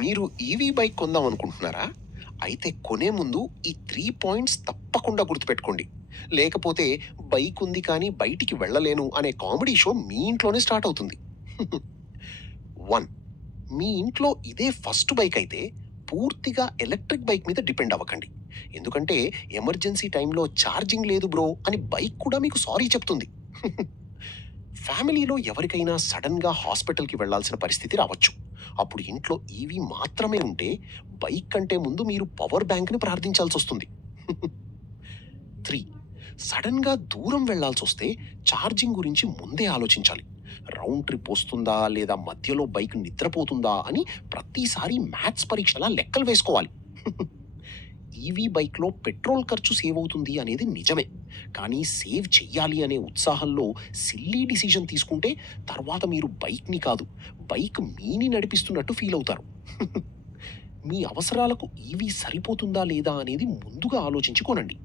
మీరు EV bike కొందాం అనుకుంటున్నారా? అయితే కొనే ముందు ఈ 3 పాయింట్స్ తప్పకుండా గుర్తుపెట్టుకోండి. లేకపోతే బైక్ ఉంది కానీ బయటికి వెళ్ళలేను అనే కామెడీ షో మీ ఇంట్లోనే స్టార్ట్ అవుతుంది. 1. మీ ఇంట్లో ఇదే ఫస్ట్ బైక్ అయితే పూర్తిగా ఎలక్ట్రిక్ బైక్ మీద డిపెండ్ అవ్వకండి. ఎందుకంటే ఎమర్జెన్సీ టైంలో ఛార్జింగ్ లేదు బ్రో అని బైక్ కూడా మీకు సారీ చెప్తుంది. ఫ్యామిలీలో ఎవరికైనా సడన్‌గా హాస్పిటల్‌కి వెళ్ళాల్సిన పరిస్థితి రావచ్చు. అప్పుడు ఇంట్లో ఈవీ మాత్రమే ఉంటే బైక్ కంటే ముందు మీరు పవర్ బ్యాంక్‌ని ప్రార్థించాల్సొస్తుంది. 3. సడన్‌గా దూరం వెళ్ళాల్సొస్తే ఛార్జింగ్ గురించి ముందే ఆలోచించాలి. రౌండ్ ట్రిప్ వస్తుందా? లేదా మధ్యలో బైక్ నిద్రపోతుందా? అని ప్రతిసారి మ్యాథ్స్ పరీక్షలా లెక్కలు వేసుకోవాలి. ఈవీ బైక్‌లో పెట్రోల్ ఖర్చు సేవ్ అవుతుంది అనేది నిజమే. కానీ సేవ్ చెయ్యాలి అనే ఉత్సాహంలో సిల్లీ డిసిషన్ తీసుకుంటే తర్వాత మీరు బైక్‌ని కాదు, బైక్ మీని నడిపిస్తున్నట్టు ఫీల్ అవుతారు. మీ అవసరాలకు ఈవీ సరిపోతుందా లేదా అనేది ముందుగా ఆలోచించి కొనండి.